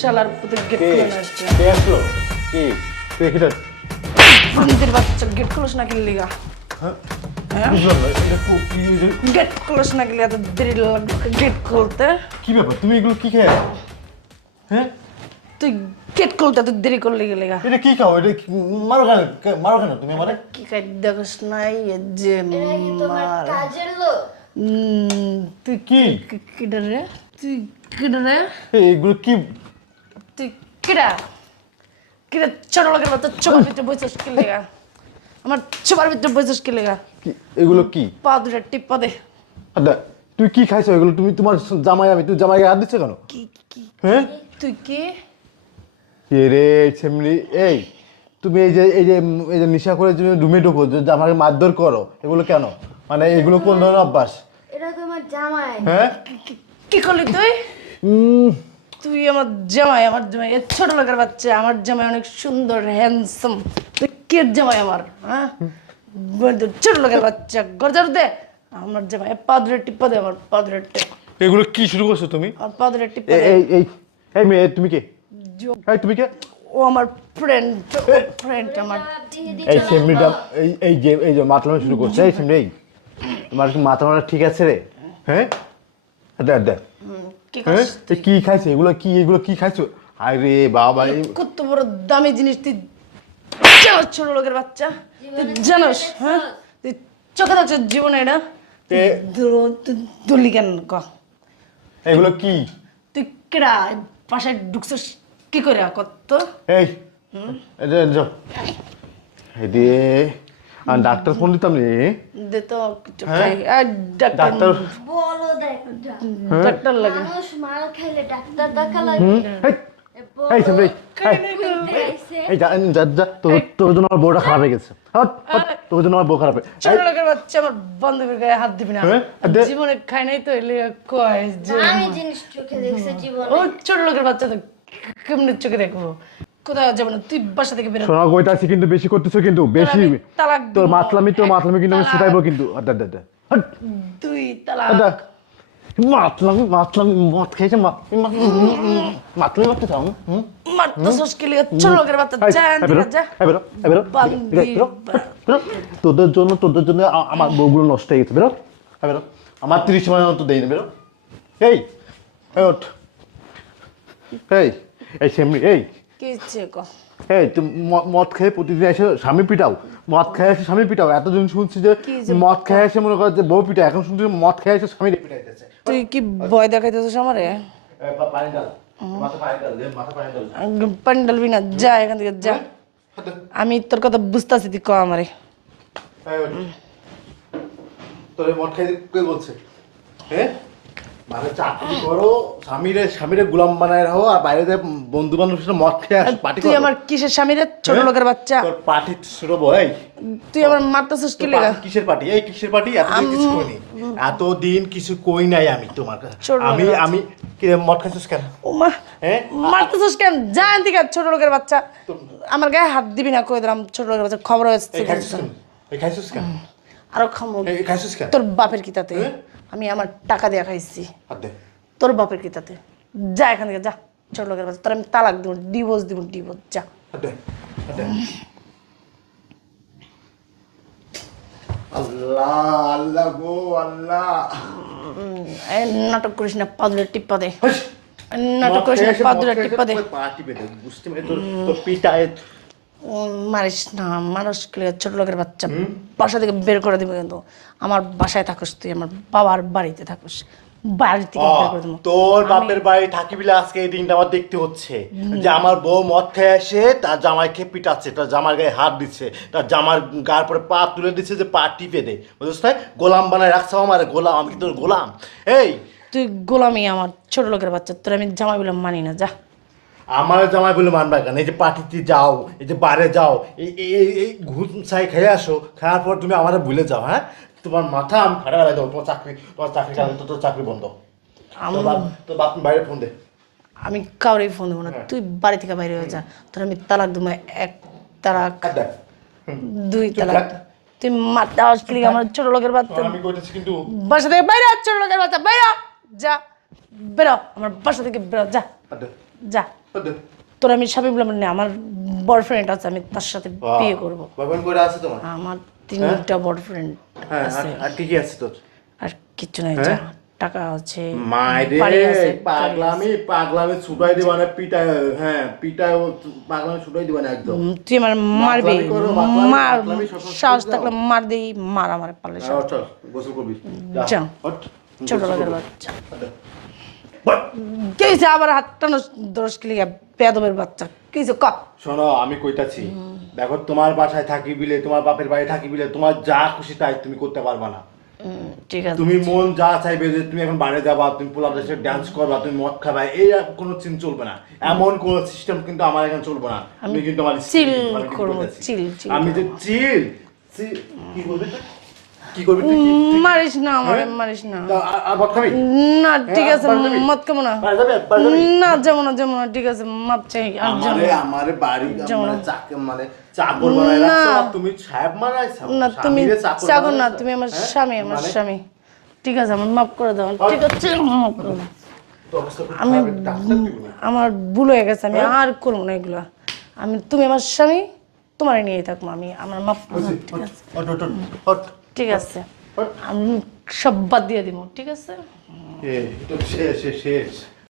শালার পুতে গেট খুলে না আসছে কে আসলো কি তুই কি বন্দির বাচ্চা গেট খুলছ না কি লিগা হ্যাঁ বুঝলাম না এটা কি গেট খুলছ না কি লিগা এত দেরি লাগলো গেট খুলতে কি ব্যাপার তুমি এগুলো কি খেয়ে হ্যাঁ তুই গেট খুলতে তো দেরি করলি কি লিগা এটা কি খাও এটা মারো কেন তুমি আমারে কি খাই দেখছ নাই যে মার কাজের লোক তুই কি কিডা রে তুই কিডা রে এগুলো কি তুই কিডা কিডা ছোট লোকের বাচ্চা চোপার ভিতরে বসেছিস কি লিগা আমার চোপার ভিতরে বসেছিস কি লিগা এগুলো কি পা দুটা টিপ্পা দে আদা তুই কি খাইছো এগুলো তুমি তোমার জামাই আমি তুই জামাইকে হাত দিচ্ছ কেন কি কি হ্যাঁ তুই কি কে রে ছেমলি এই তুমি এই যে নেশা করে তুমি রুমে ঢোকো যে আমাকে মারধর করো এগুলো কেন মানে এগুলো কোন ধরনের অভ্যাস এটা তো আমার জামাই হ্যাঁ কি করলি তুই তুই আমার জামাই এর ছোট লোকের বাচ্চা আমার জামাই অনেক সুন্দর হ্যান্ডসাম তুই কে জামাই আমার হ্যাঁ ছোট লোকের বাচ্চা গরজার দে আমার জামাই পাদরে টিপ্পা দে আমার পাদরে টিপ্পা এগুলো কি শুরু করছো তুমি আমার পাদরে টিপ্পা দে এই এই এই মেয়ে তুমি কে এই তুমি কে ও আমার ফ্রেন্ড আমার এই সেমনিটা এই যে মাতলামি শুরু করছে এই সেমনি এই তোমার কি মাথা ঠিক আছে রে হ্যাঁ আদা কি হ্যাঁ করছিস কি খাইছো এগুলো কি খাইছো আরে বাবা কত বড় দামি জিনিস তুই জানোস ছোট লোকের বাচ্চা তুই জানোস হ্যাঁ তুই চোখে দেখছ জীবনে এটা দলি কেন ক এগুলো কি তুই কেডা বাসায় ঢুকছিস কি করে কত এই এটা যাও এই দিয়ে আর ডাক্তার ফোন দিতাম রে দে তো কিছু খাই আর ডাক্তার বলো ডাক্তার লাগে মানুষ মাল খাইলে ডাক্তার দেখা লাগে এই সেমনি খাইছে এই যা তোর জন্য আমার বউটা খারাপ হয়ে গেছে তোর জন্য আমার বউ খারাপ ছোট লোকের বাচ্চা আমার বান্ধবীর গায়ে হাত দিবি না হ্যাঁ? জীবনে খাই নাই তো এলে কয় যে আমি জিনিস চোখে দেখছে জীবনে ও ছোট লোকের বাচ্চা তো কেমনে চোখে দেখবো কোথাও যাবো না তুই বাসা থেকে বেরো শোনা কইতাছি কিন্তু বেশি করতেছো কিন্তু বেশি তালাক তোর মাতলামি কিন্তু আমি ছুটাইবো কিন্তু তুই তালাক মাতলামি মদ খেয়েছে মাতলামি করতে চাও মারতো সস্কেলি ছোট লোকের বাচ্চা যা যা তোদের জন্য আমার বউগুলো নষ্ট হয়ে গেছে বেরো বেরো আমার 30 সময় তো দেই না বেরো এই ওঠ এই সেমনি এই কি ইচ্ছে ক এই তুমি মদ খেয়ে প্রতিদিন এসে স্বামী পিটাও মদ খেয়ে এসে স্বামী পিটাও এতদিন শুনছি যে মদ খেয়ে এসে মনে করো যে বউ পিটাও এখন শুনছি মদ খেয়ে এসে স্বামী পিটাইতেছে তুই কি ভয় দেখাইতেছিস আমারে পানি ডালবি না যা এখান থেকে যা আমি তোর কথা বুঝতেছি তুই ক আমারে তোর মদ খাইতে কে বলছে হ্যাঁ মানে চাকরি করো স্বামীরে গোলাম বানায় রাখো আর বাইরে যে বন্ধু বান্ধবের সাথে মদ খেয়ে পার্টি তুই আমার কিসের স্বামী রে ছোট লোকের বাচ্চা তোর পার্টি শুরু ভাই তুই আমার মারতেছিস কি লেগা কিসের পার্টি এই কিসের পার্টি এতদিন কিছু কইনি এতদিন কিছু কই নাই আমি তোমার কাছে আমি কি মদ খাইছিস কেন ওমা হ্যাঁ মারতেছিস কেন যা এখান থেকে ছোট লোকের বাচ্চা আমার গায়ে হাত দিবি না কই দিলাম ছোট লোকের বাচ্চা খবর হয়েছে খাইছিস কেন আরো খামো এই খাইছিস কেন তোর বাপের কিতাতে আমি আমার টাকা দিয়ে খাইছি হাত দে তোর বাপের কিতাতে যা এখান থেকে যা ছোট লোকের বাচ্চা তোর আমি তালাক দিব ডিভোর্স দিব যা হাত দে আল্লাহ আল্লাহ গো আল্লাহ এই নাটক করিস না পাদুরে টিপ্পা দে নাটক করিস না পাদুরে টিপ্পা দে পার্টি বেদে বুঝতে মানে তোর পিটায় মারিস না মানুষ ছোট লোকের বাচ্চা বাসা থেকে বের করে দিবে কিন্তু আমার বাসায় থাকুস তুই আমার বাবার বাড়িতে থাকুস বাড়ি থেকে বের করে দেবো তোর বাপের বাড়ি থাকি বলে আজকে এই দিনটা আমার দেখতে হচ্ছে যে আমার বউ মদ খেয়ে এসে তার জামাইকে পিটাচ্ছে তার জামার গায়ে হাত দিচ্ছে তার জামার গার পরে পা তুলে দিচ্ছে যে পা টিপে দে বুঝছিস তাই গোলাম বানায় রাখছো আমার গোলাম আমি কি তোর গোলাম এই তুই গোলামি আমার ছোট লোকের বাচ্চা তোর আমি জামাই বলে মানি না যা আমার জামাই বলে মানবা কেন এই যে পার্টিতে যাও এই যে বারে যাও এই ঘুষ ছাই খেয়ে আসো খাওয়ার পর তুমি আমার ভুলে যাও হ্যাঁ তোমার মাথা আমি ফাটা ফেলাই দেবো তোমার চাকরি কারণ তোর চাকরি বন্ধ তোর বাপ বাইরে ফোন দে আমি কাউরে ফোন দেবো না তুই বাড়ি থেকে বাইরে হয়ে যা তোর আমি তালাক দেবো 1 তালাক 2 তালাক তুই মাথা আসলি আমার ছোট লোকের বাচ্চা আমি কইতেছি কিন্তু বাসা থেকে বাইরে ছোট লোকের বাচ্চা বাইরে যা বেরো আমার বাসা থেকে বেরো যা যা তোর আমি স্বামী বললাম না, আমার বয়ফ্রেন্ড আছে, আমি তার সাথে বিয়ে করব। বয়ফ্রেন্ড করে আছে তোমার? আমার 3টা বয়ফ্রেন্ড হ্যাঁ, আছে, আর কি কি আছে তোর? আর কিচ্ছু নাই, যা টাকা আছে, মাইরে বাড়ি আছে, পাগলামি ছুটাই দিবা না, পিটাই, হ্যাঁ পিটাই, পাগলামি ছুটাই দিবা না একদম। তুই আমার মারবি, বাকলামি করো, বাকলামি, মার, বাকলামি সবসময় সাহস করে থাকলে যাও। মার দিই, মার আমার পারলে সাহস। চল গোসল করবি, যা। হট, ছোট গোসল লোকের করবি। বাচ্চা, কে হয়েছে আবার হাত টানো, দোষ কি লিগা, পেয়াদবের বাচ্চা, কি হয়েছে ক। শোনো আমি কইতাছি, দেখো তোমার বাসায় থাকি বিলে, তোমার বাপের বাড়ি থাকি বিলে, তোমার যা খুশি তাই তুমি করতে পারবা না। ঠিক আছে, তুমি মন যা চাইবে যে তুমি এখন বাইরে যাবা, তুমি পোলাপ দেশে ডান্স করবা, তুমি মদ খাবা, এই কোনো চিন চলবে না, এমন কোন সিস্টেম কিন্তু আমার এখানে চলবে না। আমি কিন্তু আমার স্ত্রী, চিল আমি কিন্তু করবো, বলতেছি। চিল আমি যে চিল কি করবি তুই? কি করবি তুই? মারিস না আমারে, মারিস না। আর মদ খাবি? না ঠিক আছে, বাড়ি যাবি? মত কেমন না, বাইরে যাবি? বাইরে যাবি? না যাবো না, যাবো না, ঠিক আছে, মাপ চাই, আর যাবো আমারে না। আমারে বাড়ি যেমন- মানে চাকর মানে চাকর বানাই রাখছো, আর তুমি সাহেব মারাইছো। না তুমি স্বামীরে চাকর চাকর না, বানাইছো? তুমি আমার হ্যাঁ? স্বামী, আমার মানে? স্বামী। ঠিক আছে, আমার মাফ করে দাও, ঠিক আছে, মাফ করে দাও। তো অবস্থা খুব আমি খারাপ, ডাক্তার দিবি না। আমার ভুল হয়ে গেছে, আমি আর করবো না এগুলো। তুমি আমার স্বামী, তোমার নিয়েই থাকবো আমি, আমার মাফ করে দাও, ঠিক আছে, হট হট হট হট। ঠিক আছে, আমি সব বাদ দিয়ে দিব, ঠিক আছে। এ তো শেষ শেষ